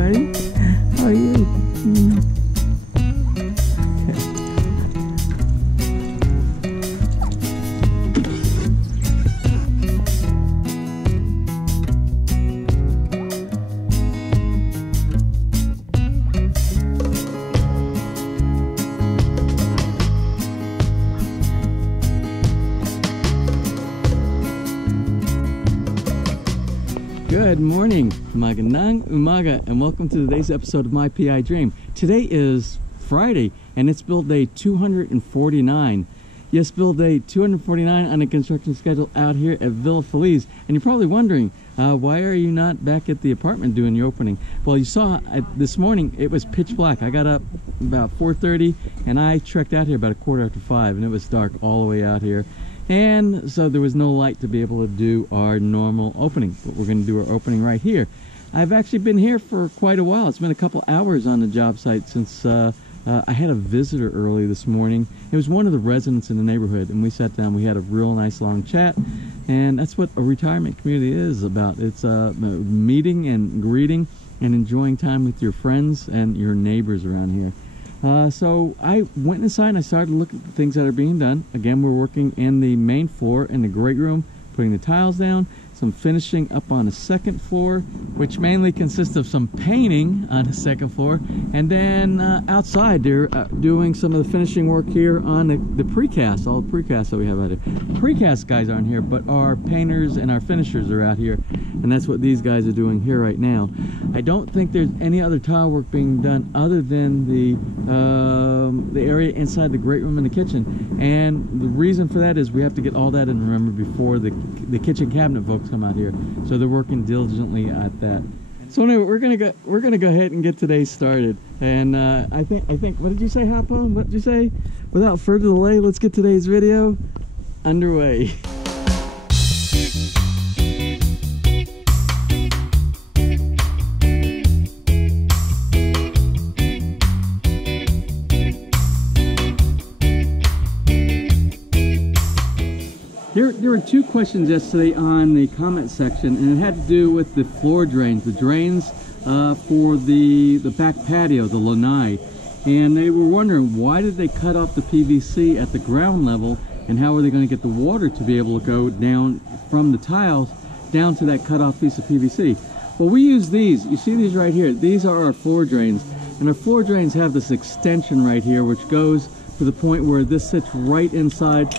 buddy. How are you? Good morning, magandang umaga, and welcome to today's episode of My PI Dream. Today is Friday, and it's build day 249. Yes, build day 249 on a construction schedule out here at Villa Feliz. And you're probably wondering, why are you not back at the apartment doing your opening? Well, you saw this morning, it was pitch black. I got up about 4:30, and I trekked out here about 5:15, and it was dark all the way out here. And so there was no light to be able to do our normal opening, but we're going to do our opening right here. I've actually been here for quite a while. It's been a couple hours on the job site since I had a visitor early this morning. It was one of the residents in the neighborhood, and we sat down. We had a real nice long chat, and that's what a retirement community is about. It's meeting and greeting and enjoying time with your friends and your neighbors around here. So I went inside and I started to look at the things that are being done. Again, we're working in the main floor in the great room, putting the tiles down, some finishing up on the second floor, which mainly consists of some painting on the second floor, and then outside they're doing some of the finishing work here on the precast, all the precast that we have out here. Precast guys aren't here, but our painters and our finishers are out here, and that's what these guys are doing here right now. I don't think there's any other tile work being done other than the area inside the great room and the kitchen, and the reason for that is we have to get all that in, remember, before the kitchen cabinet folks come out here, so they're working diligently at that. So anyway, we're gonna go ahead and get today started, and I think what did you say, Hopon? What did you say? Without further delay, let's get today's video underway. There were two questions yesterday on the comment section, and it had to do with the floor drains, the drains for the back patio, the lanai. And they were wondering, why did they cut off the PVC at the ground level, and how are they going to get the water to be able to go down from the tiles down to that cut off piece of PVC? Well, we use these. You see these right here? These are our floor drains, and our floor drains have this extension right here, which goes to the point where this sits right inside.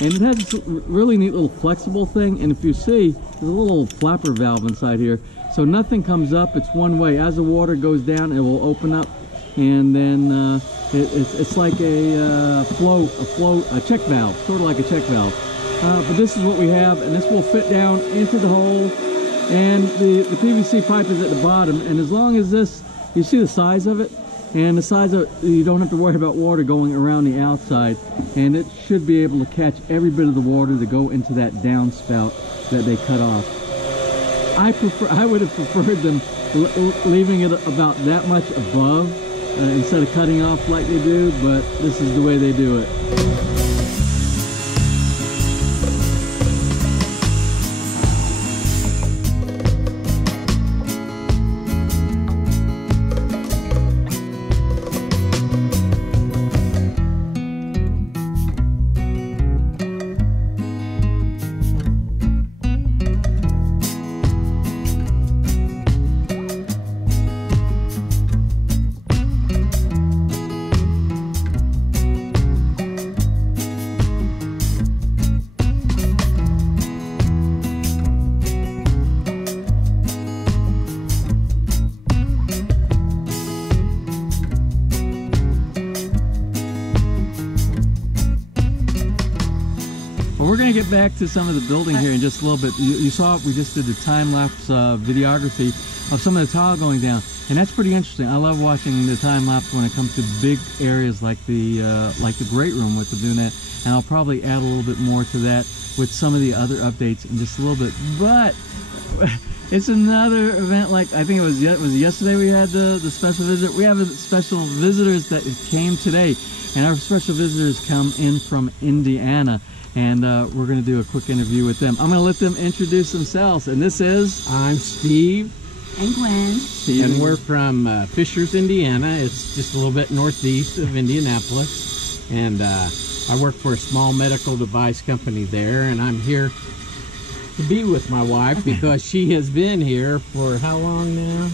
And it has this really neat little flexible thing, and if you see, there's a little flapper valve inside here, so nothing comes up. It's one way. As the water goes down, it will open up, and then it's like a check valve, sort of like a check valve. But this is what we have, and this will fit down into the hole, and the PVC pipe is at the bottom. And as long as this, you see the size of it, and the size of it, you don't have to worry about water going around the outside, and it should be able to catch every bit of the water to go into that downspout that they cut off. I would have preferred them leaving it about that much above instead of cutting off like they do, but this is the way they do it. We're going to get back to some of the building here in just a little bit. You saw we just did the time-lapse videography of some of the tile going down, and that's pretty interesting. I love watching the time-lapse when it comes to big areas like the great room with the brunette, and I'll probably add a little bit more to that with some of the other updates in just a little bit. But it's another event, like I think it was yesterday we had the special visit. We have special visitors that came today, and our special visitors come in from Indiana. And we're going to do a quick interview with them. I'm going to let them introduce themselves. And this is... I'm Steve. And Gwen. And we're from Fishers, Indiana. It's just a little bit northeast of Indianapolis. And I work for a small medical device company there, and I'm here to be with my wife because she has been here for how long now?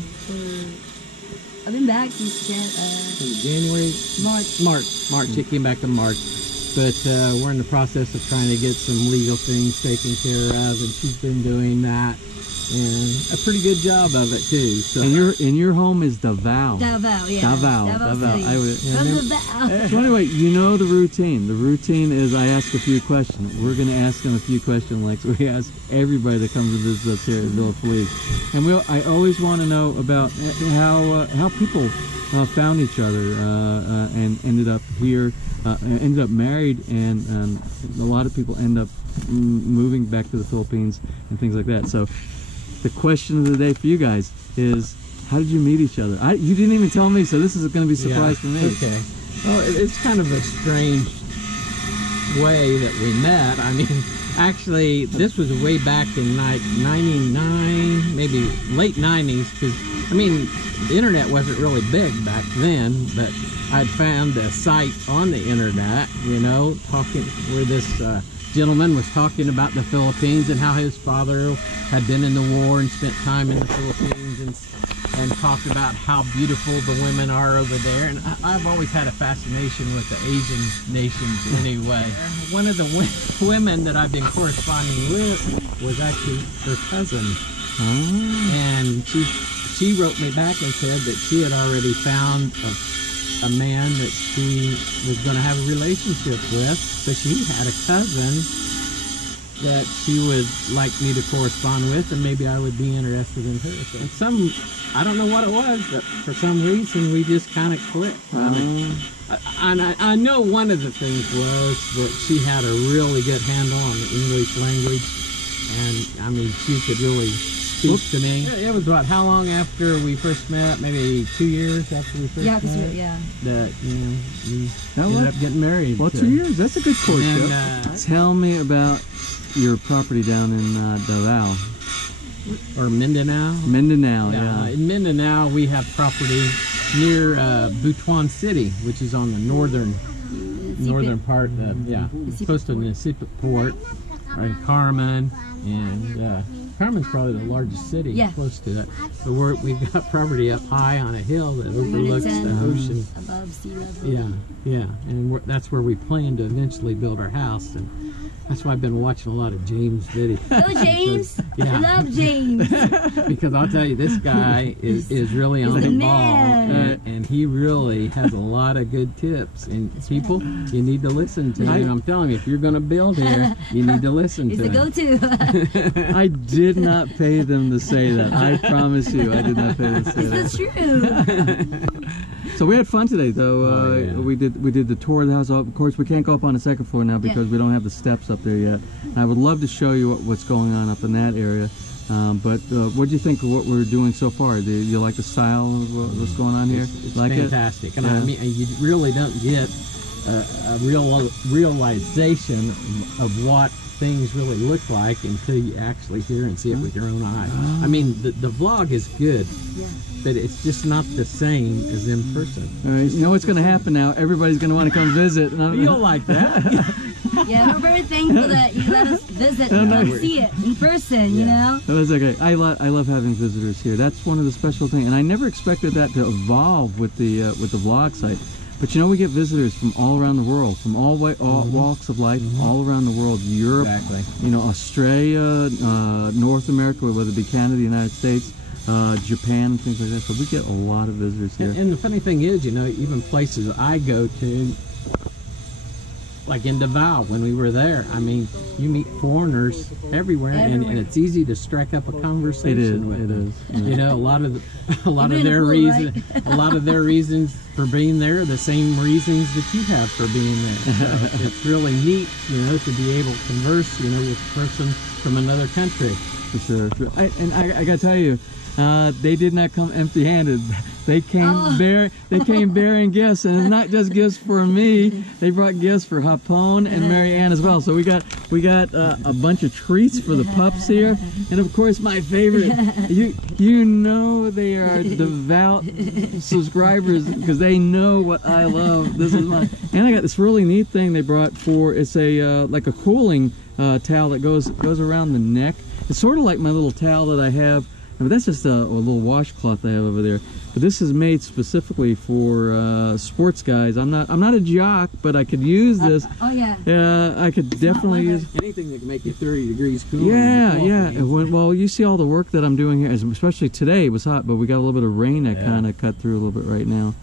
I've been back since January? March. It came back in March. But we're in the process of trying to get some legal things taken care of, and she's been doing that. And a pretty good job of it too. So. And your home is Davao. Davao, yeah. Davao. Davao. From Davao. So anyway, you know the routine. The routine is I ask a few questions. We're going to ask them a few questions like we ask everybody that comes to visit us here at Villa Feliz. And I always want to know about how people found each other and ended up here, ended up married, and a lot of people end up moving back to the Philippines and things like that. So the question of the day for you guys is, how did you meet each other? You didn't even tell me, so this is going to be a surprise for me. Okay. Well, it's kind of a strange way that we met. I mean, actually, this was way back in like 99, maybe late 90s, because, I mean, the internet wasn't really big back then, but I'd found a site on the internet, you know, where this gentleman was talking about the Philippines and how his father had been in the war and spent time in the Philippines, and talked about how beautiful the women are over there. And I've always had a fascination with the Asian nations anyway. One of the women that I've been corresponding with was actually her cousin. And she wrote me back and said that she had already found a man that she was going to have a relationship with, but she had a cousin that she would like me to correspond with, and maybe I would be interested in her. So I don't know what it was, but for some reason we just kind of clicked. I know one of the things was that she had a really good handle on the English language, and I mean, she could really speak to me. It was about how long after we first met? Maybe 2 years after we first met? That, you know, we ended up getting married. Well, 2 years, that's a good courtship. Tell me about your property down in Davao. Or Mindanao? Mindanao, yeah. In Mindanao, we have property near Butuan City, which is on the northern part of, close to the Nisipit port, and Carmen, and Carmen's probably the largest city close to it. But we've got property up high on a hill that overlooks the ocean. Above sea level. Yeah, and that's where we plan to eventually build our house. And that's why I've been watching a lot of James videos. Oh, James! I love James! Because I'll tell you, this guy is really on the ball, and he really has a lot of good tips. And people, you need to listen to him. I'm telling you, if you're going to build here, you need to listen to him. It's the go-to. I did not pay them to say that. I promise you, I did not pay them to say that. It's true. So we had fun today, though. We did the tour of the house. Of course, we can't go up on the second floor now because we don't have the steps up there yet. And I would love to show you what's going on up in that area. But what do you think of what we're doing so far? Do you like the style of what's going on here? It's like fantastic. And I mean, you really don't get a realization of what things really look like until you actually hear and see it with your own eyes. I mean, the vlog is good, but it's just not the same as in person. All right, you know what's going to happen now? Everybody's going to want to come visit. You'll like that. Yeah, we're very thankful that you let us visit and see it in person, you know? That's okay. I love having visitors here. That's one of the special things. And I never expected that to evolve with the vlog site. But you know, we get visitors from all around the world, from all walks of life, all around the world. Europe, you know, Australia, North America, whether it be Canada, the United States, Japan, and things like that. So we get a lot of visitors here. And the funny thing is, you know, even places I go to, like in Davao when we were there, I mean, you meet foreigners everywhere. And it's easy to strike up a conversation with them. It is. You know, a lot of their reasons for being there are the same reasons that you have for being there. So it's really neat, you know, to be able to converse, you know, with a person from another country. For sure. I got to tell you, they did not come empty-handed. They came bearing gifts, and it's not just gifts for me. They brought gifts for Hapone and Mary Ann as well. So we got a bunch of treats for the pups here, and of course my favorite. You know they are devout subscribers because they know what I love. This is mine, and I got this really neat thing they brought for. It's a like a cooling towel that goes around the neck. It's sort of like my little towel that I have, but that's just a little washcloth I have over there. But this is made specifically for sports guys. I'm not a jock, but I could use this. Oh yeah. Yeah, I could definitely use anything that can make you 30 degrees cooler. Yeah, yeah. Well, you see all the work that I'm doing here, especially today. It was hot, but we got a little bit of rain that kind of cut through a little bit right now.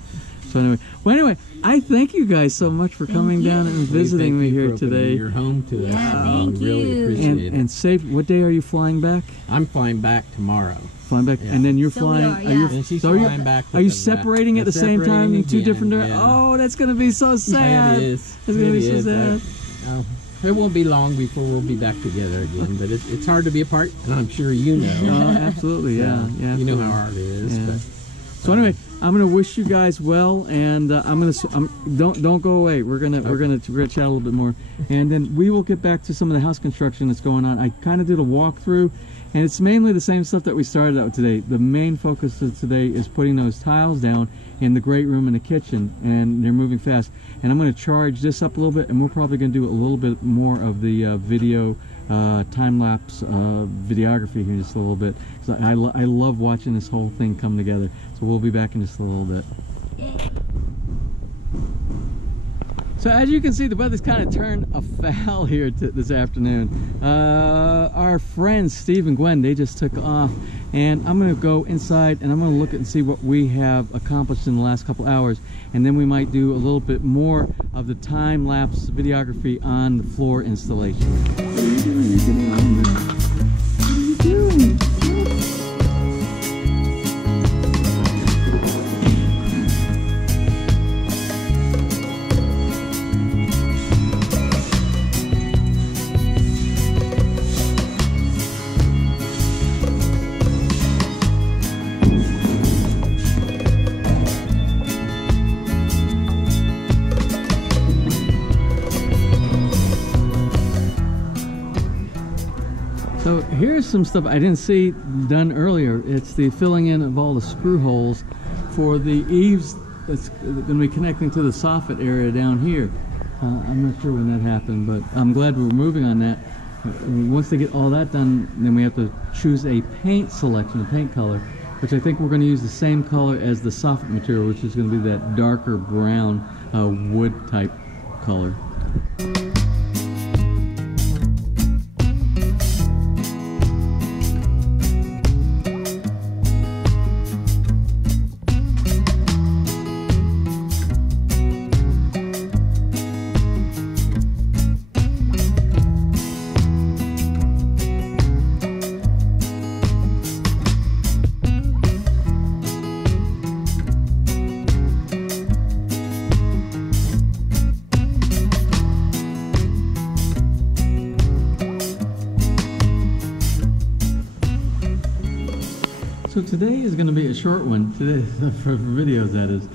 So anyway, I thank you guys so much for coming down and visiting me here today. Your home to us. Yeah, thank you. Really appreciate it. And safe. What day are you flying back? I'm flying back tomorrow. Flying back, and then you're flying. And she's flying back. Are you separating at the same time in two different directions? Yeah. Oh, that's gonna be so sad. It is. It's gonna be so sad. It won't be long before we'll be back together again, but it's hard to be apart, and I'm sure you know. Oh, absolutely, yeah. You know how hard it is. Yeah. But, so anyway, I'm gonna wish you guys well, and don't go away. We're gonna chat a little bit more, and then we will get back to some of the house construction that's going on. I kind of did a walkthrough, and it's mainly the same stuff that we started out with today. The main focus of today is putting those tiles down in the great room and the kitchen, and they're moving fast. And I'm going to charge this up a little bit, and we're probably going to do a little bit more of the video time-lapse videography here in just a little bit. So I love watching this whole thing come together. So we'll be back in just a little bit. So as you can see, the weather's kind of turned afoul here this afternoon. Our friends Steve and Gwen, they just took off, and I'm going to go inside and I'm going to look and see what we have accomplished in the last couple hours, and then we might do a little bit more of the time-lapse videography on the floor installation. What are you doing? You're getting on there. What are you doing? So here's some stuff I didn't see done earlier. It's the filling in of all the screw holes for the eaves that's going to be connecting to the soffit area down here. I'm not sure when that happened, but I'm glad we're moving on that. Once they get all that done, then we have to choose a paint selection, a paint color, which I think we're going to use the same color as the soffit material, which is going to be that darker brown wood type color. So today is going to be a short one, today for videos that is,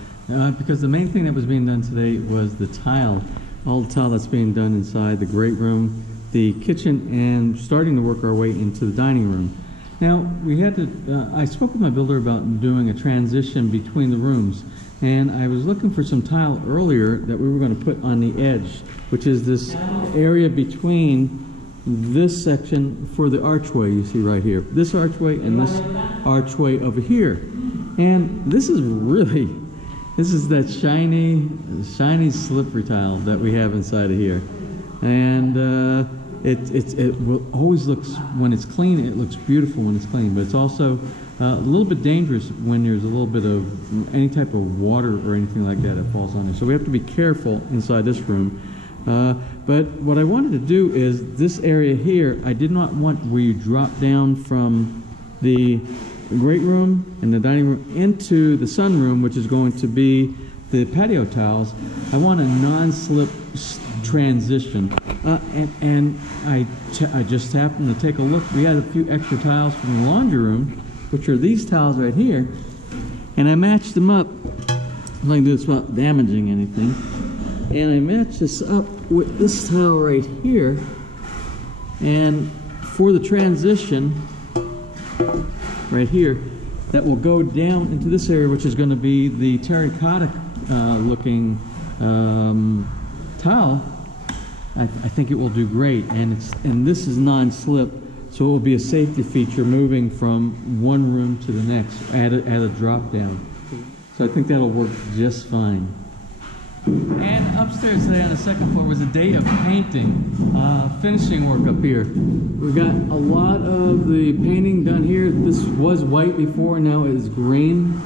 because the main thing that was being done today was the tile, all the tile that's being done inside the great room, the kitchen, and starting to work our way into the dining room. Now we had to, I spoke with my builder about doing a transition between the rooms, and I was looking for some tile earlier that we were going to put on the edge, which is this area between this section for the archway you see right here. This archway and this archway over here. And this is that shiny slippery tile that we have inside of here. And it will always looks, when it's clean, it looks beautiful when it's clean, but it's also a little bit dangerous when there's a little bit of any type of water or anything like that that falls on it. So we have to be careful inside this room. But what I wanted to do is this area here, I did not want where you drop down from the great room and the dining room into the sunroom, which is going to be the patio tiles. I want a non-slip transition. And I just happened to take a look. We had a few extra tiles from the laundry room, which are these tiles right here. And I matched them up. I'm not going to do this without damaging anything. And I matched this up with this tile right here. And for the transition, right here, that will go down into this area, which is going to be the terracotta looking tile. I think it will do great, and this is non-slip, so it will be a safety feature moving from one room to the next at a drop down. So I think that'll work just fine. And upstairs today on the second floor was a day of painting, finishing work up here. We got a lot of the painting done here. This was white before, now it is green.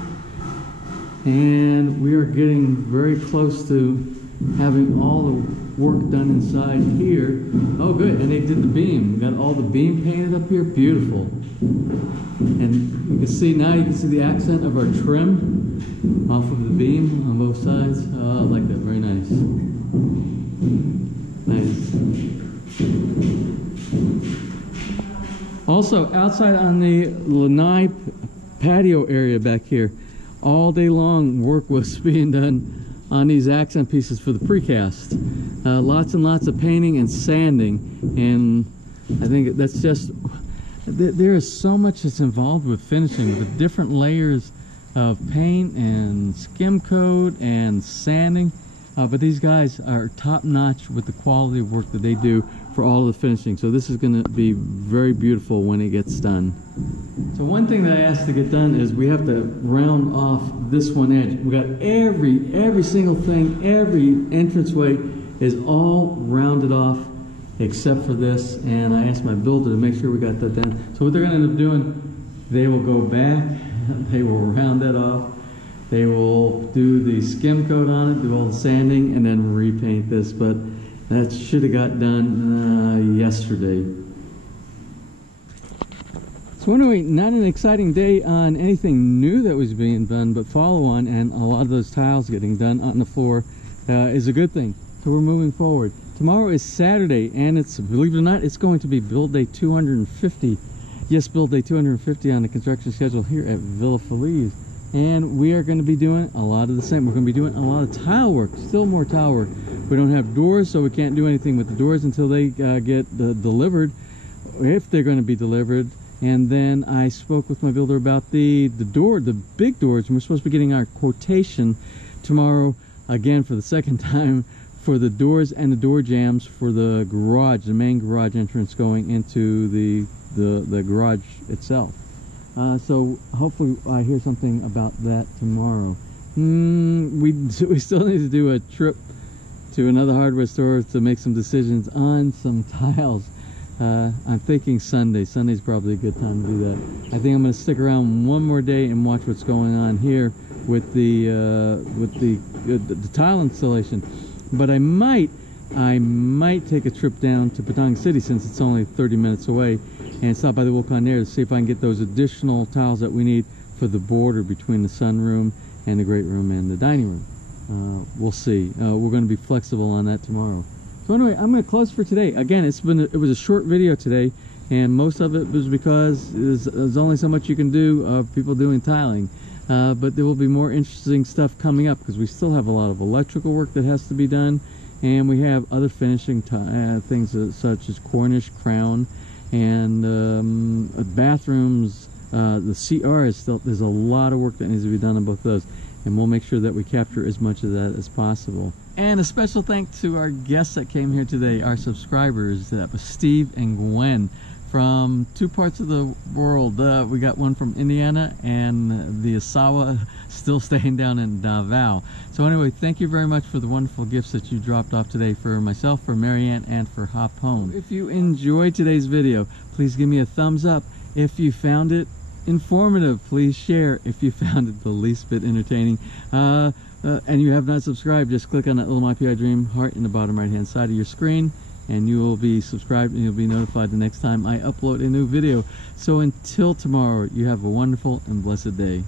And we are getting very close to having all the work done inside here. Oh good, and they did the beam. Got all the beam painted up here, beautiful. And you can see now, you can see the accent of our trim off of the beam on both sides. Oh, I like that, very nice. Nice. Also, outside on the lanai patio area back here, all day long work was being done on these accent pieces for the precast. Lots and lots of painting and sanding, and I think that's just, there is so much that's involved with finishing, the different layers of paint and skim coat and sanding, but these guys are top-notch with the quality of work that they do for all of the finishing. So this is going to be very beautiful when it gets done. So one thing that I asked to get done is we have to round off this one edge. We got every single thing, every entranceway is all rounded off except for this, and I asked my builder to make sure we got that done. So what they're going to end up doing, they will go back, they will round that off, they will do the skim coat on it, do all the sanding, and then repaint this. But that should have got done yesterday. So anyway, not an exciting day on anything new that was being done, but follow on, and a lot of those tiles getting done on the floor is a good thing. So we're moving forward. Tomorrow is Saturday, and it's, believe it or not, it's going to be build day 250. Yes, build day 250 on the construction schedule here at Villa Feliz. And we are going to be doing a lot of the same. We're going to be doing a lot of tile work, still more tile work. We don't have doors, so we can't do anything with the doors until they get delivered, if they're going to be delivered. And then I spoke with my builder about the big doors, and we're supposed to be getting our quotation tomorrow, again for the second time, for the doors and the door jambs for the garage, the main garage entrance going into the garage itself. So hopefully I hear something about that tomorrow. We still need to do a trip to another hardware store to make some decisions on some tiles. I'm thinking Sunday. Sunday's probably a good time to do that. I think I'm going to stick around one more day and watch what's going on here with the tile installation. But I might take a trip down to Patong City, since it's only 30 minutes away, and stop by the Wilcon there to see if I can get those additional tiles that we need for the border between the sunroom and the great room and the dining room. We'll see. We're going to be flexible on that tomorrow. So anyway, I'm going to close for today. Again, it was a short video today, and most of it was because there's only so much you can do of people doing tiling. But there will be more interesting stuff coming up, because we still have a lot of electrical work that has to be done, and we have other finishing things such as cornice, crown, and bathrooms. The CR is still, there's a lot of work that needs to be done on both of those, and we'll make sure that we capture as much of that as possible. And a special thanks to our guests that came here today, our subscribers. That was Steve and Gwen from two parts of the world. We got one from Indiana, and the Asawa still staying down in Davao. So anyway, thank you very much for the wonderful gifts that you dropped off today for myself, for Marianne, and for Hop Home. If you enjoyed today's video, please give me a thumbs up. If you found it informative, please share. If you found it the least bit entertaining, and you have not subscribed, just click on that little My PI Dream heart in the bottom right hand side of your screen, and you will be subscribed, and you'll be notified the next time I upload a new video. So until tomorrow, you have a wonderful and blessed day.